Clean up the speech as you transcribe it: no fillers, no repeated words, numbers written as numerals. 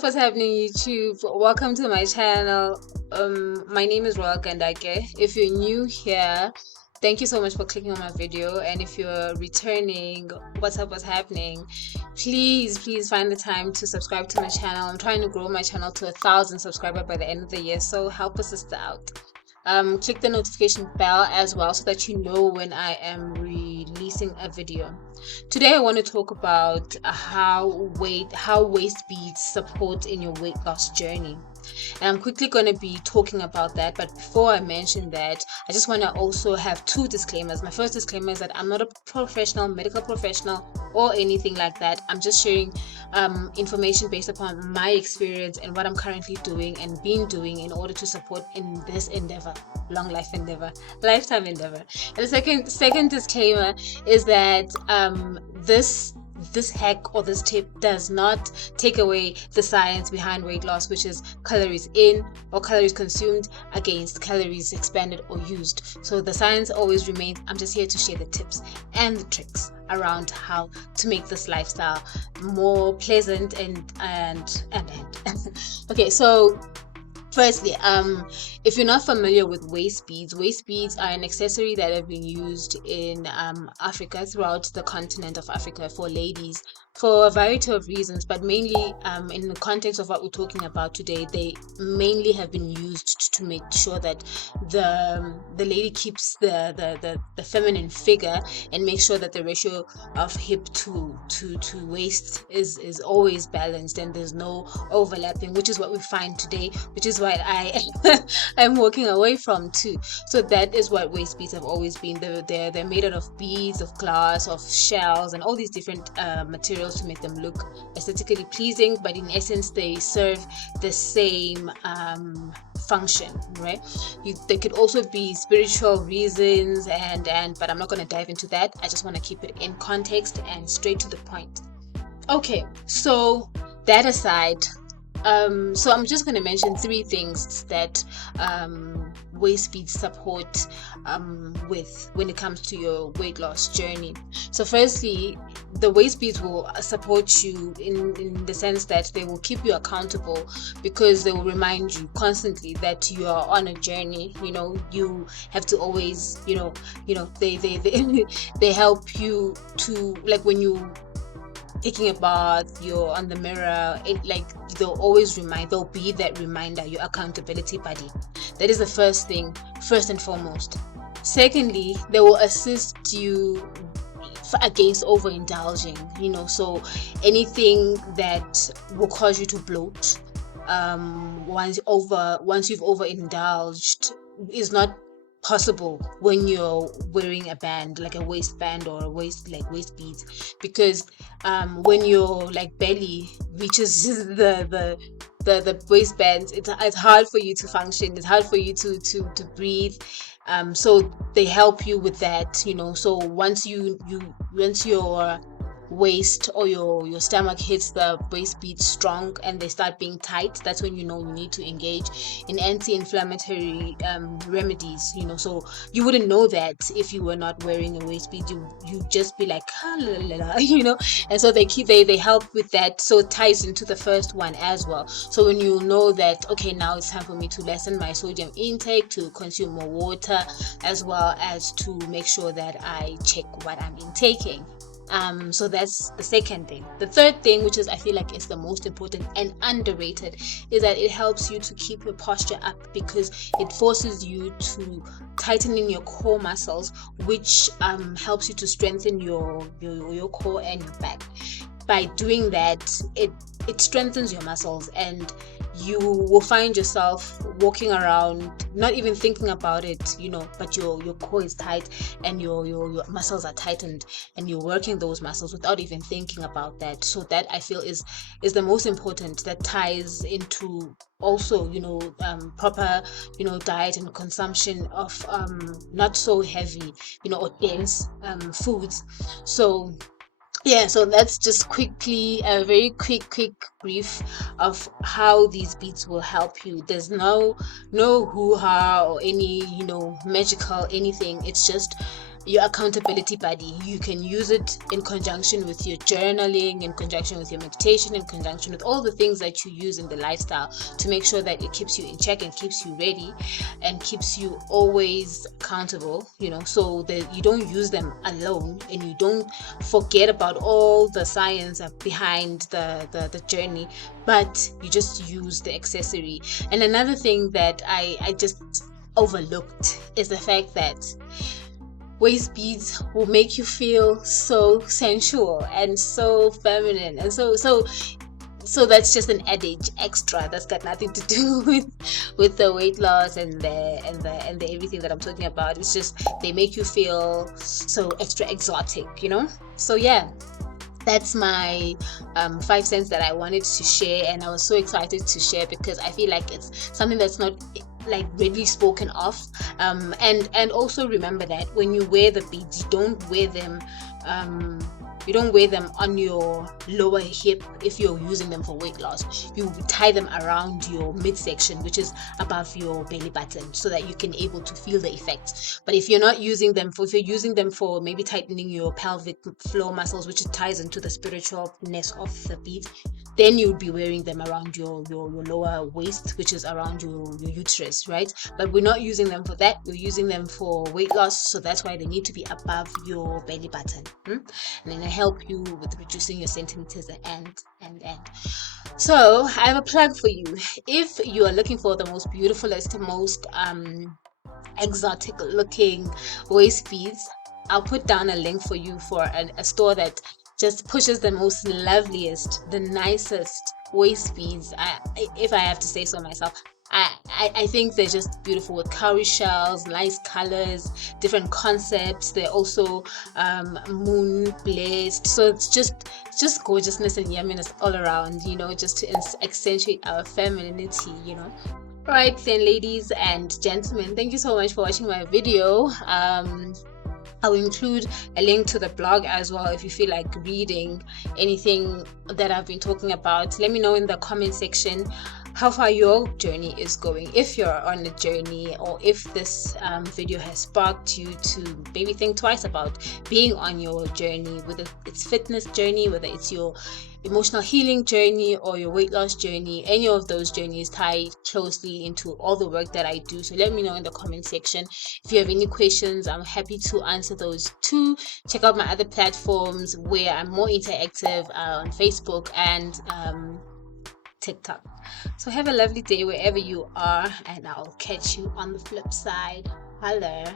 What's happening, YouTube? Welcome to my channel. My name is Royal Gandake. If you're new here, thank you so much for clicking on my video. And if you're returning, what's happening? Please find the time to subscribe to my channel. I'm trying to grow my channel to 1,000 subscribers by the end of the year, so help a sister out. Click the notification bell as well so that you know when I am releasing a video. Today I want to talk about how waist beads support in your weight loss journey. And I'm quickly going to be talking about that, but before I mention that, I just want to also have two disclaimers. My first disclaimer is that I'm not a medical professional or anything like that. I'm just sharing information based upon my experience and what I'm currently doing and been doing in order to support in this endeavor, lifetime endeavor. And the second disclaimer is that this hack or this tip does not take away the science behind weight loss, which is calories in or calories consumed against calories expended or used. So the science always remains. I'm just here to share the tips and the tricks around how to make this lifestyle more pleasant and okay, so firstly, if you're not familiar with waist beads are an accessory that have been used in Africa, throughout the continent of Africa, for ladies for a variety of reasons, but mainly in the context of what we're talking about today, they mainly have been used to make sure that the lady keeps the feminine figure and make sure that the ratio of hip to waist is always balanced and there's no overlapping, which is what we find today, which is what I'm walking away from too. So that is what waist beads have always been. They're made out of beads, of glass, of shells, and all these different materials to make them look aesthetically pleasing, but in essence they serve the same function, right? There could also be spiritual reasons but I'm not going to dive into that. I just want to keep it in context and straight to the point. Okay, so that aside, so I'm just going to mention three things that waist beads support with when it comes to your weight loss journey. So firstly, the waist beads will support you in the sense that they will keep you accountable, because they will remind you constantly that you are on a journey. You have to always, they help you to, like, when you taking a bath, you're on the mirror, they'll be that reminder, your accountability buddy. That is the first thing, first and foremost. Secondly, they will assist you against overindulging, so anything that will cause you to bloat once you've overindulged is not possible when you're wearing a band, like a waistband or a waist beads, because when your belly reaches the waistbands, it's hard for you to function, it's hard for you to breathe. So they help you with that, so once your waist or your stomach hits the waist beads strong and they start being tight, that's when you need to engage in anti-inflammatory remedies. So you wouldn't know that if you were not wearing a waist bead. You just be like, and so they help with that. So it ties into the first one as well. So when you know that, okay, now it's time for me to lessen my sodium intake, to consume more water, as well as to make sure that I check what I'm intaking. So that's the second thing. The third thing, which is I feel like is the most important and underrated, is that it helps you to keep your posture up, because it forces you to tighten in your core muscles, which helps you to strengthen your core and your back. By doing that, it strengthens your muscles, and you will find yourself walking around not even thinking about it, but your core is tight and your muscles are tightened, and you're working those muscles without even thinking about that. So that I feel is the most important. That ties into also proper diet and consumption of not so heavy or dense foods. So yeah, so that's just quickly a very quick brief of how these beads will help you. There's no hoo-ha or any magical anything. It's just your accountability buddy. You can use it in conjunction with your journaling, in conjunction with your meditation, in conjunction with all the things that you use in the lifestyle to make sure that it keeps you in check and keeps you ready and keeps you always accountable, so that you don't use them alone and you don't forget about all the science behind the journey, but you just use the accessory. And another thing that I just overlooked is the fact that waist beads will make you feel so sensual and so feminine, and so that's just an added extra that's got nothing to do with the weight loss and the everything that I'm talking about. It's just they make you feel so extra exotic, so yeah, that's my 5 cents that I wanted to share, and I was so excited to share because I feel like it's something that's not like readily spoken of. And also remember that when you wear the beads, you don't wear them on your lower hip. If you're using them for weight loss, you tie them around your midsection, which is above your belly button, so that you can able to feel the effects. But if you're not using them if you're using them for maybe tightening your pelvic floor muscles, which ties into the spiritualness of the beads, then you'll be wearing them around your lower waist, which is around your uterus, right? But we're not using them for that. We're using them for weight loss, so that's why they need to be above your belly button. And then I help you with reducing your centimeters and. So I have a plug for you. If you are looking for the most beautifulest, most exotic looking waist beads, I'll put down a link for you for a store that just pushes the most loveliest, the nicest waist beads. If I have to say so myself, I think they're just beautiful with cowrie shells, nice colors, different concepts. They're also moon blazed, so it's just gorgeousness and yumminess all around, just to accentuate our femininity. Right then, ladies and gentlemen, thank you so much for watching my video. I will include a link to the blog as well if you feel like reading anything that I've been talking about. Let me know in the comment section how far your journey is going, if you're on a journey, or if this video has sparked you to maybe think twice about being on your journey, whether it's fitness journey, whether it's your emotional healing journey or your weight loss journey. Any of those journeys tie closely into all the work that I do. So let me know in the comment section. If you have any questions, I'm happy to answer those too. Check out my other platforms where I'm more interactive, on Facebook and TikTok. So have a lovely day wherever you are, and I'll catch you on the flip side. Holla.